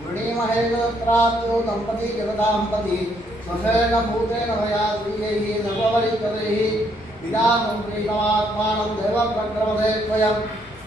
वृणीमहे गोत्रात्यो दंपति जगदांपति स्वसेन भूतेन भयाद्रियैः नववैकदैः विदानं प्रीतमात्मानं देवप्रक्रमदे त्वयं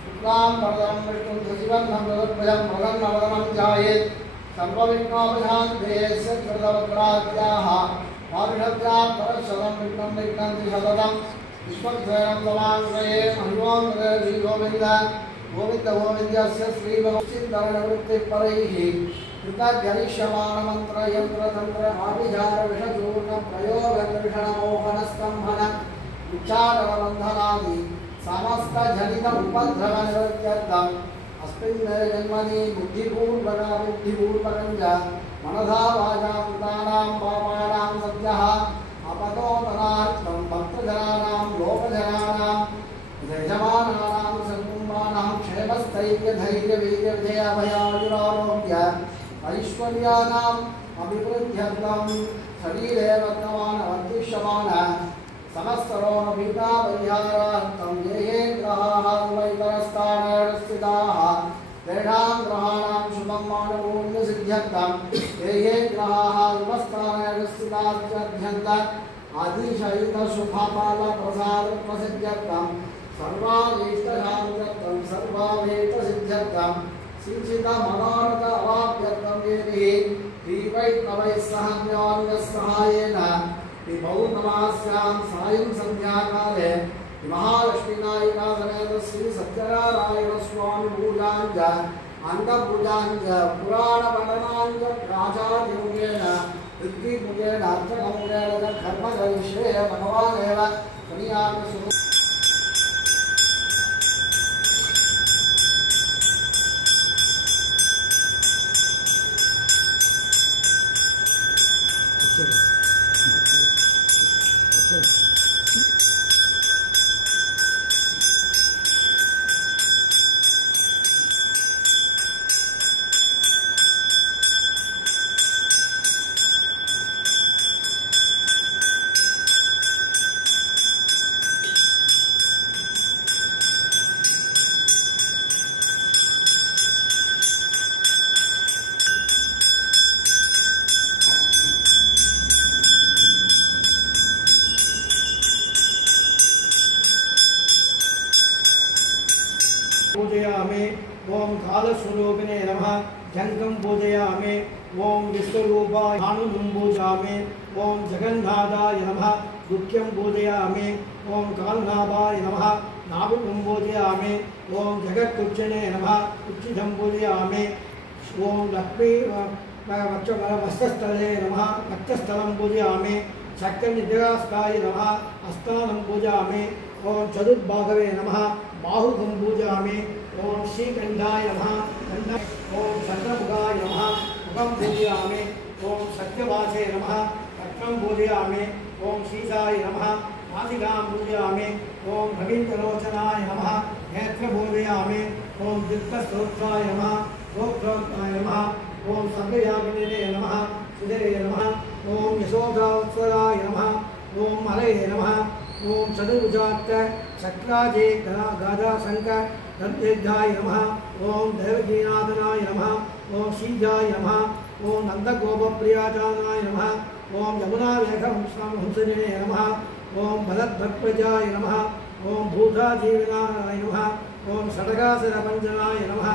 शुक्लां वरदं विष्णुं सजीवन्नं मृगद्वयं मृगन्नवदनं ध्यायेत् सर्वविघ्नोपशान्तये कृतवक्राद्याः पारिषद्याः परशतं विघ्नं विघ्नन्ति सततं विश्वक्सेनं तमाश्रये महिमोन्मदे श्रीगोविन्द गोविंद गोविंदस्य श्री भगवत्चिन्तनवृत्तिपरैः कृतजनिष्यमाणमन्त्र यन्त्रतन्त्र आभिचार विषचूर्ण प्रयोगदर्शनमोहनस्तम्भन उच्चारणबन्धनादि समस्तजनितमुपद्रवनिवृत्त्यर्थम् अस्मिन् जन्मनि बुद्धिपूर्वकं च मनसा वाचा कृतानां पापानां सद्यः अपतोदनार्थं भक्तजनानां लोकजनानां यजमानानां संकुम्बानां क्षेमस्थैर्य धैर्य वीर्य विजयाभयाजुरारोग्य ऐश्वर्यानाम् अभिवृद्ध्यर्थं शरीरे वर्तमान वर्धिष्यमान समस्तरोगपीडा परिहारार्थं ये ये ग्रहाः वैतरस्थाने स्थिताः तेषां ग्रहाणां शुभं मानपूर्णसिद्ध्यर्थं ये ये ग्रहाः उपस्थाने स्थिताः आदिशयितशुभफलप्रसादप्रसिद्ध्यर्थं सर्वाभीष्टशान्त्यर्थं सर्वाभीष्टसिद्ध्यर्थं सिंचितमनोरथ अवाप्यर्थं येभिः श्रीवैष्णवैः सह अन्योन्यसहायेन विभौर्णमास्यां सायं सन्ध्याकाले महालक्ष्मीनायिका समेत श्री सत्यनारायणस्वामी पूजां च अन्नपूजां च पुराणपठनां च प्राचार्यरूपेण ऋग्विमुखेन अर्चकमुखेन च कर्म करिष्ये भगवानेव शनियामि पूजयामि ओम कालस्वरूपिणे नमः जंगम पूजयामि ओम विश्वरूपाय भानुं पूजयामि ओम जगन्नाथाय नमः दुःख्यं पूजयामि ओम कालनाभाय नमः नाभिं पूजयामि ओम जगत्कुक्षिणे नमः कुक्षितं पूजयामि ओम लक्ष्मी वक्षस्थले नमः वक्षस्थलं पूजयामि चक्रनिद्रास्ताय नमः अस्थानं पूजयामि ओम चतुर्बाहवे नमः बाहुकं पूजयामि ओम श्रीकंठाय नमः ओम चंद्रमुखाय नमः मुखं पूजयामि ओम सत्यवाचे नमः रत्नं पूजयामि ओम सीताय नमः नासिकां पूजयामि ओम रवीन्द्रलोचनाय नमः नेत्रं पूजयामि ओम दीप्तस्तोत्राय नमः स्तोत्राय नमः ओम सर्वयामिने नमः सुधरे नमः ओम यशोदावत्सराय नमः ओम हरये नमः ओम चतुर्भुजात्त चक्राजे गाधा शंख दंतेध्याय नमः ओम देवकीनाथनाय नमः ओम सीजाय नमः ओम नंदगोपप्रियाजानाय नमः ओम यमुनावेघहंसने नमः ओम भरद्भक्प्रजाय नमः ओम भूताजीवनाय नमः ओम षडगासरपञ्जनाय नमः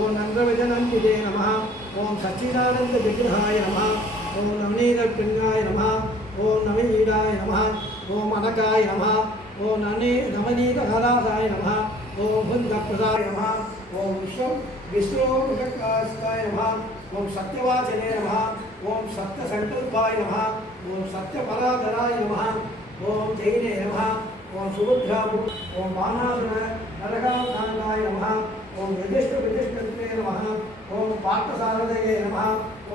ओम नंदविजनन्दिते नमः ओम सच्चिदानन्दविग्रहाय नमः ओम नवनीतपिण्डाय नमः ओम नवनीताय नमः ओम अनकाय नमः ओम नवनीतहरासाय नमः ओम भुंदप्रदाय नमः ओम विष्णुमुखाय नमः ओम सत्यवाचने नमः ओम सत्यसंकल्पाय नमः ओम सत्यपराधराय नमः ओम जैने नमः ओम सुबुद्धाय ओम बाणासुर नरकाय नमः ओम यदिष्टविदिष्टन्ते नमः ओम पार्थसारथये नमः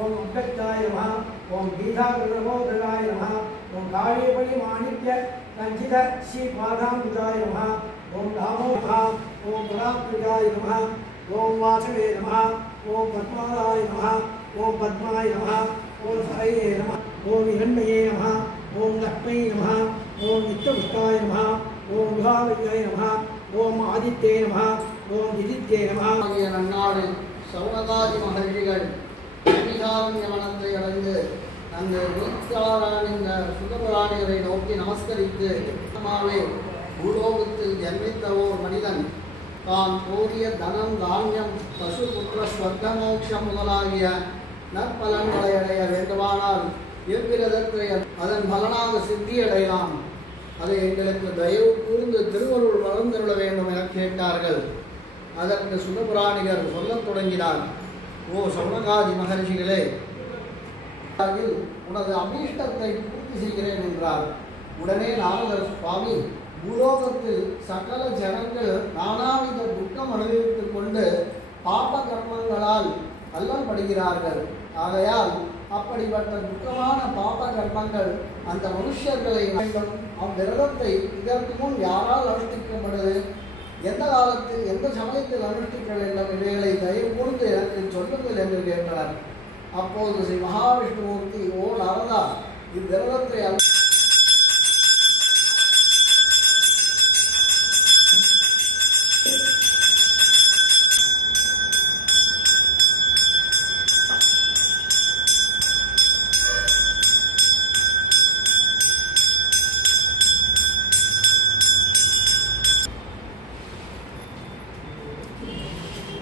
ओम अभ्यक्ताय नमः ओम गीतागणमोदराय नमः ओम कालीपणि माणिक्य कंचित श्रीपादाम्बुजाय नमः ओम रामो नमः ओम बलाप्रियाय नमः ओम वासवे नमः ओम पद्माय नमः ओम पद्माय नमः ओम हरये नमः ओम हिरण्मये नमः ओम लक्ष्मी नमः ओम नित्यपुष्टाय नमः ओम विभावये नमः ओम आदित्ये नमः ஓம் விதித்யே நமஹ. ஆகிய நன்னாளில் சௌனகாதி மகர்ஷிகள் ஞானத்தை அடைந்து அங்கு நீத்தாரான சுதபுராணிகளை நோக்கி நமஸ்கரித்து பூலோகத்தில் ஜன்மித்த ஓர் மனிதன் தான் கோரிய தனம் தானியம் பசு புத்திர ஸ்வர்க்கமோட்சம் முதலாகிய நற்பலன்களை அடைய வேண்டுமானால் எவ்விரதத்தை அதன் பலனாக சித்தியடையலாம். அதை எங்களுக்கு தயவு கூர்ந்து திருவருள் வளர்ந்துள்ள வேண்டும் என கேட்டார்கள். அதற்கு சுதபுராணிகர் சொல்லத் தொடங்கினார். ஓ சௌனகாதி மகர்ஷிகளே, உனது அபீஷ்டத்தை பூர்த்தி செய்கிறேன் என்றார். உடனே நாரதர் சுவாமி, பூலோகத்தில் சகல ஜனங்கள் நானாவித துக்கம் அனுபவித்துக் கொண்டு பாப கர்மங்களால் அல்லல்படுகிறார்கள். ஆகையால் அப்படிப்பட்ட துக்கமான பாப கர்மங்கள் அந்த மனுஷர்களை வேண்டும். அவ்விரதத்தை இதற்கு முன் யாரால் அனுஷ்டிக்கப்படுது, எந்த காலத்தில் எந்த சமயத்தில் அனுஷ்டிக்க வேண்டும், இவைகளை தயவு கூர்ந்து எனக்கு சொல்லுங்கள் என்று கேட்டனர். அப்போது ஸ்ரீ மகாவிஷ்ணுமூர்த்தி, ஓ நாரதா, இவ்விரதத்தை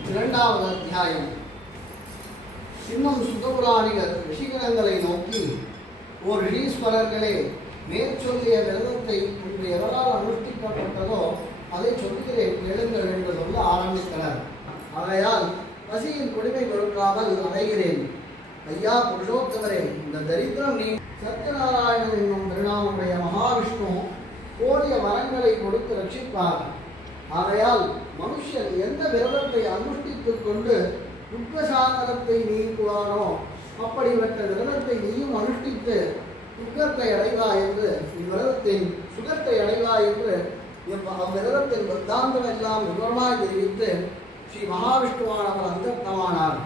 இரண்டாவது அத்தியாயம். இன்னும் சுதபுராணிகர் ரிஷிகணங்களை நோக்கி, ஓர் ரிஷீஸ்வரர்களே, மேற்சொல்லிய விரதத்தை இன்று எவரால் அனுஷ்டிக்கப்பட்டதோ அதை சொல்கிறேன் கேளுங்கள் என்று சொல்ல ஆரம்பித்தனர். ஆகையால் பசியின் கொடுமை பொறுக்காமல் அடைகிறேன். ஐயா புருஷோத்தமரே, இந்த தரித்திரம் நீ சத்யநாராயணன் என்னும் திருநாமுடைய மகாவிஷ்ணு கோரிய வரங்களை கொடுத்து ரட்சிப்பார். ஆகையால் மனுஷன் எந்த விரதத்தை அனுஷ்டித்துக் கொண்டு துக்கசாகரத்தை நீக்குவானோ அப்படிப்பட்ட விரதத்தை நீயும் அனுஷ்டித்து துக்கத்தை அடைவாய் என்று, இவ்விரதத்தின் சுகத்தை அடைவாய் என்று அவ்விரதத்தின் வத்தாந்தம் எல்லாம் விவரமாய் தெரிவித்து ஸ்ரீ மகாவிஷ்ணுவானவர் அந்தர்த்தமானார்.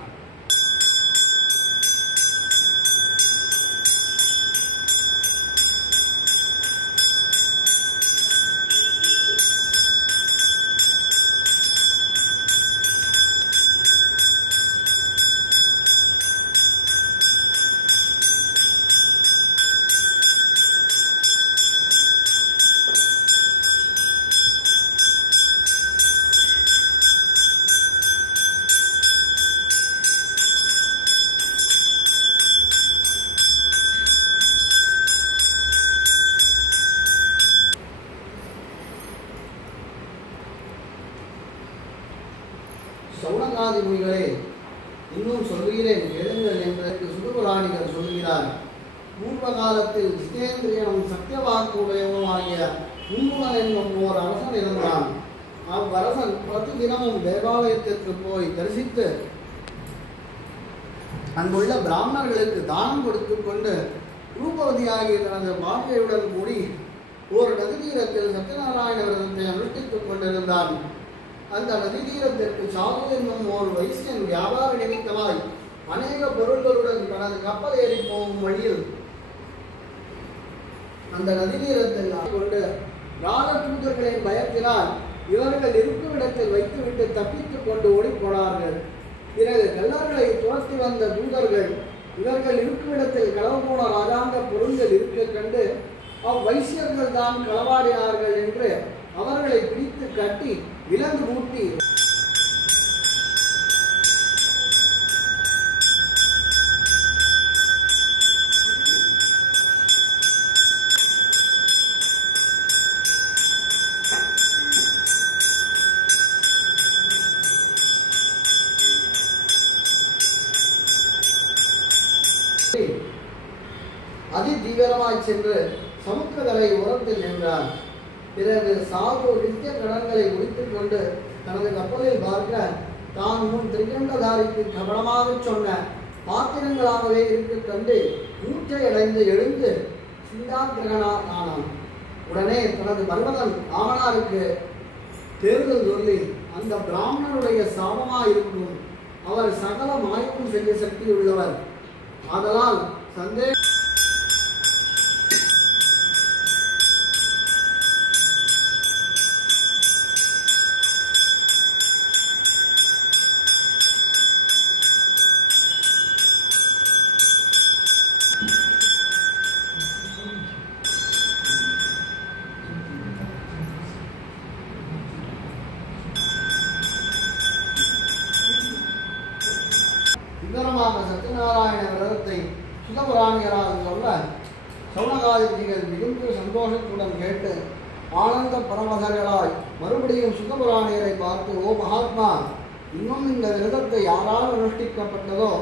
சௌனகாதி முனிகளே, இன்னும் சொல்கிறேன் கேளுங்கள் என்று சுதபுராணிகர் சொல்கிறார். பூர்வ காலத்தில் ஜிதேந்திரியனும் சத்தியவாக்குடையவனும் ஆகிய உண்முகன் என்னும் ஓர் அரசன் இருந்தான். அவ்வரசன் பிரதி தினமும் தேவாலயத்திற்கு போய் தரிசித்து அங்குள்ள பிராமணர்களுக்கு தானம் கொடுத்து கொண்டு ரூபவதியாகிய தனது பாட்டியுடன் கூடி ஒரு நதிதீரத்தில் சத்யநாராயண விரதத்தை அனுஷ்டித்துக் கொண்டிருந்தான். அந்த நதிதீரத்திற்கு சாது என்னும் ஓர் வைசியன் வியாபார நிமித்தமாய் அநேக பொருள்களுடன் தனது கப்பல் ஏறி போகும் வழியில் அந்த நதிநீரத்தில் கொண்டு ராஜதூதர்களின் பயத்தினால் இவர்கள் இருக்கும் இடத்தில் வைத்துவிட்டு தப்பித்துக் கொண்டு ஓடிப்போனார்கள். பிறகு கல்லர்களை துரத்தி வந்த தூதர்கள் இவர்கள் இருக்கும் இடத்தில் களவு போன ராஜாங்க பொருள்கள் இருக்க கண்டு அவ்வைசியர்கள் தான் களவாடினார்கள் என்று அவர்களை பிடித்து கட்டி விலங்கு மூட்டி அதி தீவிரமாய் சென்று சமுத்திரக்கரை உரத்தில் நின்றார். பிறகு சாது நித்திய கடன்களை முடித்துக் கொண்டு தனது கப்பலில் பார்க்க தான் முன் திரிகண்டதாரிக்கு கபடமாக சொன்ன பாத்திரங்களாகவே இருக்க கண்டு மூச்சை அடைந்து எழுந்து சிந்தாகிரகனா ஆனான். உடனே தனது மருமகன் ஆமனாருக்கு தேர்தல் சொல்லி அந்த பிராமணனுடைய சாபமாயிருக்கும் அவர் சகல மாயமும் செய்ய சக்தி உள்ளவர், ஆதலால் சந்தேக சுந்தரமான சத்யநாராயண விரதத்தை சுதபுராணியரால் சொல்ல சௌனகாதிகள் மிகுந்த சந்தோஷத்துடன் கேட்டு ஆனந்த பரமதர்களாய் மறுபடியும் சுதபுராணியரை பார்த்து, ஓ மகாத்மா, இன்னும் இந்த விரதத்தை யாரால் அனுஷ்டிக்கப்பட்டதோ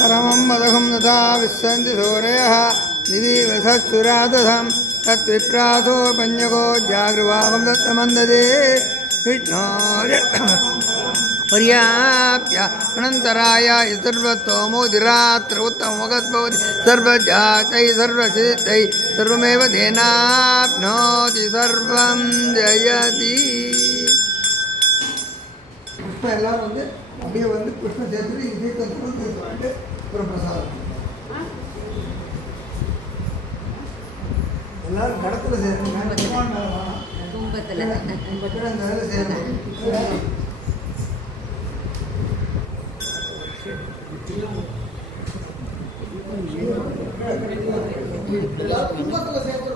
परमं मदहं तथा विश्वन्ति सूरयः दिवीवसत्सुरादधं तत्विप्रासो पञ्चको जागृवाहं दत्तमन्ददे विष्णोर्य पर्याप्य अनन्तराय सर्वतोमोदिरात्र उत्तमोगद्भवति सर्वजातै सर्वसिद्धै सर्वमेव तेनाप्नोति सर्वं जयति. पुष्प எல்லாரும் வந்து அப்படியே வந்து புஷ்பம் சேர்த்துட்டு இதே தந்துட்டு ஒரு பிரசாதம் எல்லாரும் கடத்துல சேரணும். கும்பத்துல சேரணும். கும்பத்துல சேர்த்து